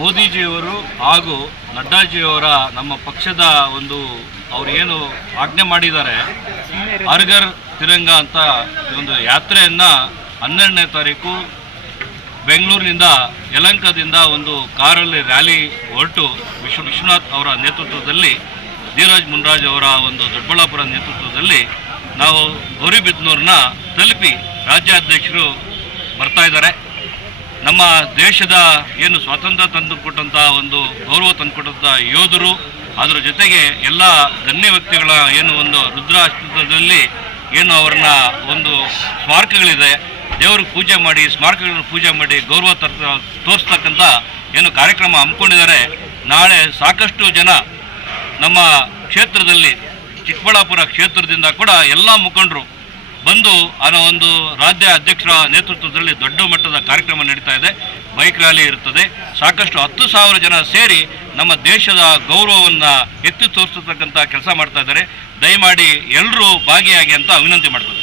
ಮೋದಿಜಿಯವರು ಹಾಗೂ ನಡ್ಡಾಜಿಯವರ ನಮ್ಮ ಪಕ್ಷದ ಒಂದು ಅವರು ಏನು ಆಜ್ಞೆ ಮಾಡಿದ್ದಾರೆ ಅರ್ಗರ್ ತಿರಂಗ ಅಂತ ಒಂದು ಯಾತ್ರೆಯನ್ನು ಹನ್ನೆರಡನೇ ತಾರೀಕು ಬೆಂಗಳೂರಿನಿಂದ ಯಲಂಕದಿಂದ ಒಂದು ಕಾರಲ್ಲಿ ರ್ಯಾಲಿ ಹೊರಟು ವಿಶ್ವ ವಿಶ್ವನಾಥ್ ಅವರ ನೇತೃತ್ವದಲ್ಲಿ ಧೀರಜ್ ಮುನ್ರಾಜ್ ಅವರ ಒಂದು ದೊಡ್ಡಬಳ್ಳಾಪುರ ನೇತೃತ್ವದಲ್ಲಿ ನಾವು ಗೌರಿಬಿದ್ನೂರನ್ನ ತಲುಪಿ ರಾಜ್ಯಾಧ್ಯಕ್ಷರು ಬರ್ತಾ ಇದ್ದಾರೆ ನಮ್ಮ ದೇಶದ ಏನು ಸ್ವಾತಂತ್ರ್ಯ ತಂದುಕೊಟ್ಟಂಥ ಒಂದು ಗೌರವ ತಂದುಕೊಟ್ಟಂಥ ಯೋಧರು ಅದರ ಜೊತೆಗೆ ಎಲ್ಲ ಗಣ್ಯ ವ್ಯಕ್ತಿಗಳ ಏನು ಒಂದು ರುದ್ರಾಸ್ತಿತ್ವದಲ್ಲಿ ಏನು ಅವರನ್ನ ಒಂದು ಸ್ಮಾರಕಗಳಿದೆ ದೇವ್ರಿಗೆ ಪೂಜೆ ಮಾಡಿ ಸ್ಮಾರಕಗಳನ್ನು ಪೂಜೆ ಮಾಡಿ ಗೌರವ ತರ್ತ ತೋರಿಸ್ತಕ್ಕಂಥ ಏನು ಕಾರ್ಯಕ್ರಮ ಹಮ್ಮಿಕೊಂಡಿದ್ದಾರೆ ನಾಳೆ ಸಾಕಷ್ಟು ಜನ ನಮ್ಮ ಕ್ಷೇತ್ರದಲ್ಲಿ ಚಿಕ್ಕಬಳ್ಳಾಪುರ ಕ್ಷೇತ್ರದಿಂದ ಕೂಡ ಎಲ್ಲ ಮುಖಂಡರು ಬಂದು ಆ ಒಂದು ರಾಜ್ಯ ಅಧ್ಯಕ್ಷರ ನೇತೃತ್ವದಲ್ಲಿ ದೊಡ್ಡ ಮಟ್ಟದ ಕಾರ್ಯಕ್ರಮ ನಡೀತಾ ಇದೆ ಬೈಕ್ ರ್ಯಾಲಿ ಇರುತ್ತದೆ ಸಾಕಷ್ಟು ಹತ್ತು ಸಾವಿರ ಜನ ಸೇರಿ ನಮ್ಮ ದೇಶದ ಗೌರವವನ್ನು ಎತ್ತಿ ತೋರಿಸತಕ್ಕಂಥ ಕೆಲಸ ಮಾಡ್ತಾ ಇದ್ದಾರೆ ದಯಮಾಡಿ ಎಲ್ಲರೂ ಭಾಗಿಯಾಗಿ ಅಂತ ವಿನಂತಿ ಮಾಡ್ತಾರೆ